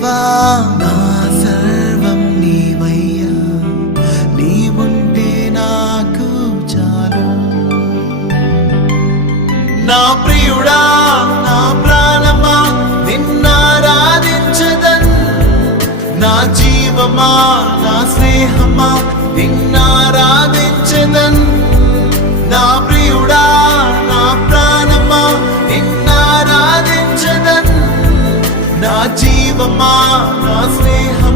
దేవా నా సర్వం నీవయ్యా, నీవుంటే నాకు చాలు. నా ప్రియుడా నా ప్రాణమా నిన్నారాధించదన్, నా జీవమా నా స్నేహమా నిన్నారాధించదన్. నా ప్రియుడా నా ప్రాణమా నిన్నారాధించదన్, నా జీవమా నా స్నేహమా